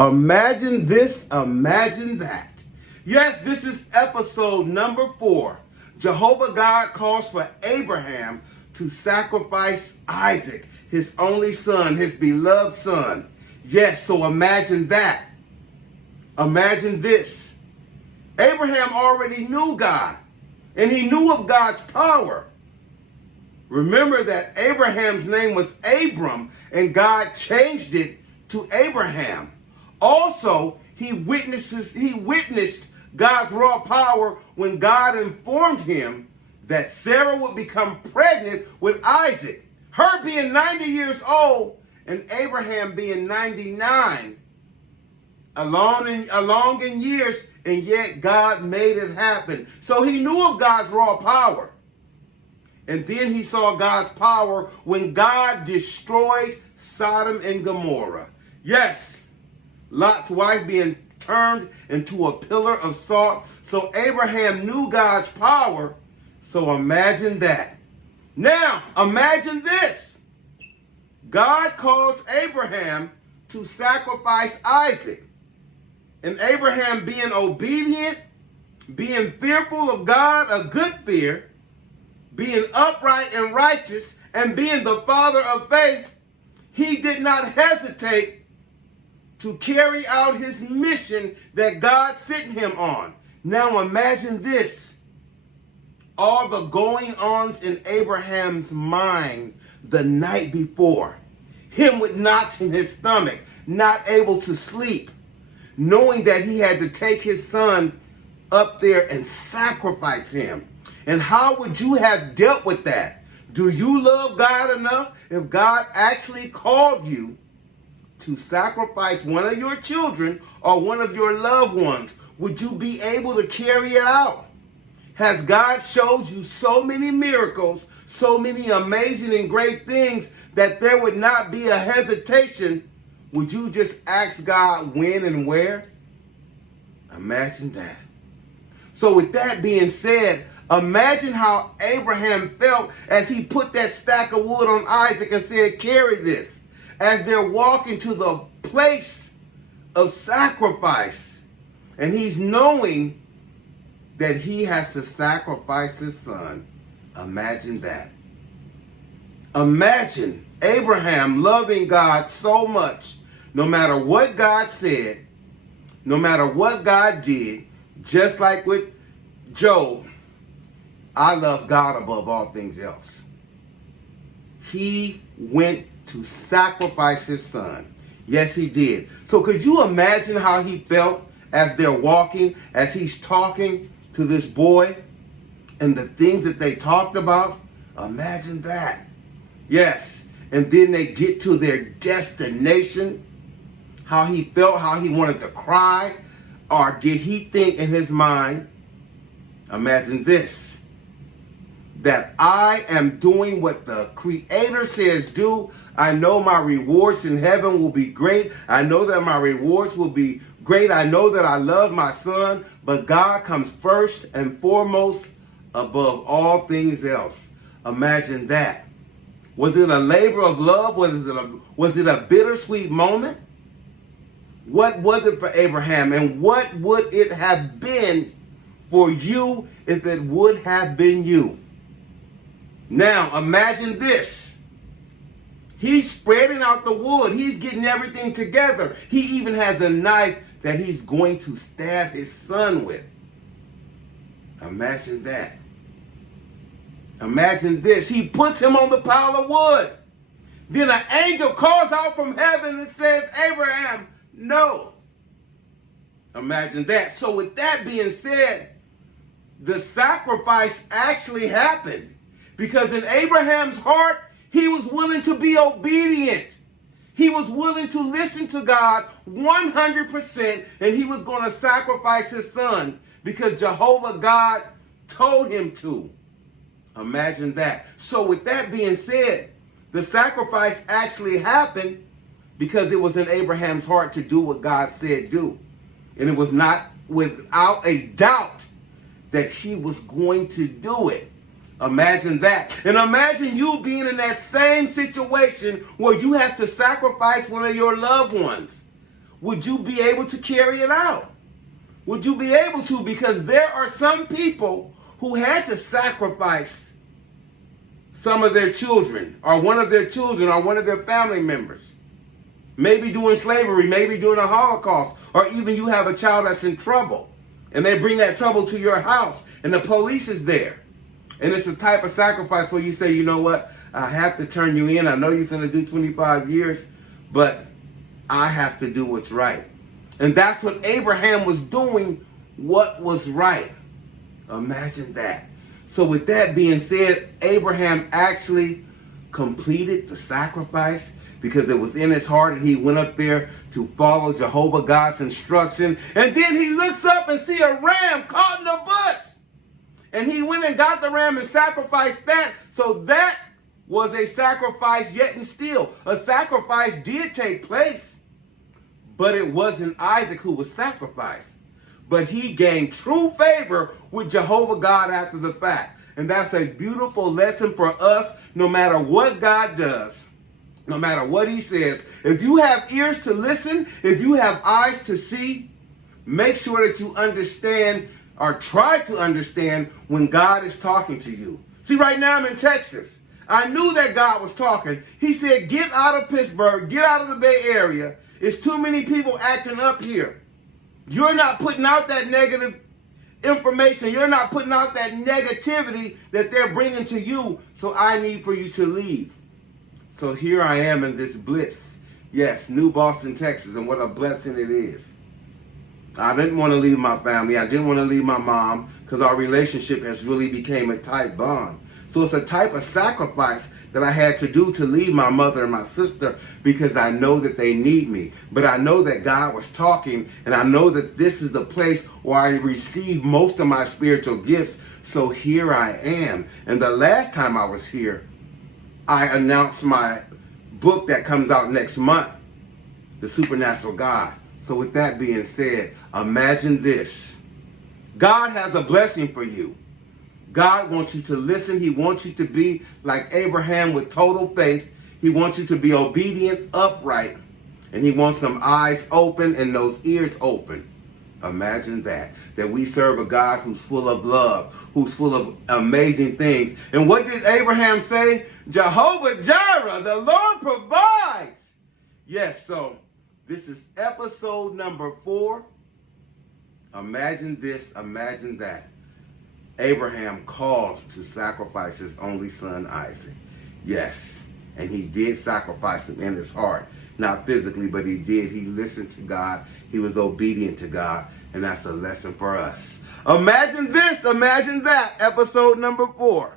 Imagine this, imagine that. Yes, this is episode number 4. Jehovah God calls for Abraham to sacrifice Isaac, his only son, his beloved son. Yes, so imagine that. Imagine this. Abraham already knew God, and he knew of God's power. Remember that Abraham's name was Abram, and God changed it to Abraham. Also, he witnessed God's raw power when God informed him that Sarah would become pregnant with Isaac, her being 90 years old and Abraham being 99, along in years, and yet God made it happen. So he knew of God's raw power. And then he saw God's power when God destroyed Sodom and Gomorrah. Yes, Lot's wife being turned into a pillar of salt. So Abraham knew God's power. So imagine that. Now, imagine this. God calls Abraham to sacrifice Isaac. And Abraham being obedient, being fearful of God, a good fear, being upright and righteous, and being the father of faith, he did not hesitate to carry out his mission that God sent him on. Now imagine this. All the going-ons in Abraham's mind the night before. Him with knots in his stomach, not able to sleep, knowing that he had to take his son up there and sacrifice him. And how would you have dealt with that? Do you love God enough if God actually called you to sacrifice one of your children or one of your loved ones? Would you be able to carry it out? Has God showed you so many miracles, so many amazing and great things that there would not be a hesitation? Would you just ask God when and where? Imagine that. So with that being said, imagine how Abraham felt as he put that stack of wood on Isaac and said, carry this, as they're walking to the place of sacrifice. And he's knowing that he has to sacrifice his son. Imagine that. Imagine Abraham loving God so much, no matter what God said, no matter what God did, just like with Job, I love God above all things else. He went to sacrifice his son. Yes, he did. So could you imagine how he felt as they're walking, as he's talking to this boy and the things that they talked about? Imagine that. Yes. And then they get to their destination, how he felt, how he wanted to cry, or did he think in his mind, imagine this, that I am doing what the Creator says do. I know my rewards in heaven will be great. I know that my rewards will be great. I know that I love my son, but God comes first and foremost above all things else. Imagine that. Was it a labor of love? Was it a bittersweet moment? What was it for Abraham, and what would it have been for you if it would have been you? Now, imagine this. He's spreading out the wood. He's getting everything together. He even has a knife that he's going to stab his son with. Imagine that. Imagine this. He puts him on the pile of wood. Then an angel calls out from heaven and says, Abraham, no. Imagine that. So with that being said, the sacrifice actually happened. Because in Abraham's heart, he was willing to be obedient. He was willing to listen to God 100%, and he was going to sacrifice his son because Jehovah God told him to. Imagine that. So with that being said, the sacrifice actually happened because it was in Abraham's heart to do what God said do. And it was not without a doubt that he was going to do it. Imagine that. And imagine you being in that same situation where you have to sacrifice one of your loved ones. would you be able to carry it out? Would you be able to? Because there are some people who had to sacrifice some of their children, or one of their children, or one of their family members. Maybe during slavery, maybe during the Holocaust, or even you have a child that's in trouble, and they bring that trouble to your house, and the police is there. And it's a type of sacrifice where you say, you know what, I have to turn you in. I know you're going to do 25 years, but I have to do what's right. And that's what Abraham was doing, what was right. Imagine that. So with that being said, Abraham actually completed the sacrifice because it was in his heart, and he went up there to follow Jehovah God's instruction. And then he looks up and see a ram caught in a bush. And he went and got the ram and sacrificed that. So that was a sacrifice yet and still. A sacrifice did take place, but it wasn't Isaac who was sacrificed. But he gained true favor with Jehovah God after the fact. And that's a beautiful lesson for us, no matter what God does. No matter what he says, if you have ears to listen, if you have eyes to see, make sure that you understand or try to understand when God is talking to you. See, right now I'm in Texas. I knew that God was talking. He said, get out of Pittsburgh, get out of the Bay Area. It's too many people acting up here. You're not putting out that negative information. You're not putting out that negativity that they're bringing to you. So I need for you to leave. So here I am in this bliss. Yes, New Boston, Texas, and what a blessing it is. I didn't want to leave my family. I didn't want to leave my mom because our relationship has really became a tight bond. So it's a type of sacrifice that I had to do to leave my mother and my sister because I know that they need me. But I know that God was talking, and I know that this is the place where I receive most of my spiritual gifts. So here I am. And the last time I was here, I announced my book that comes out next month, The Supernatural God. So with that being said, imagine this. God has a blessing for you. God wants you to listen. He wants you to be like Abraham with total faith. He wants you to be obedient, upright. And he wants them eyes open and those ears open. Imagine that we serve a God who's full of love, who's full of amazing things. And what did Abraham say? Jehovah Jireh, the Lord provides. Yes, so this is episode number 4. Imagine this, imagine that. Abraham called to sacrifice his only son, Isaac. Yes, and he did sacrifice him in his heart. Not physically, but he did. He listened to God. He was obedient to God. And that's a lesson for us. Imagine this, imagine that. Episode number 4.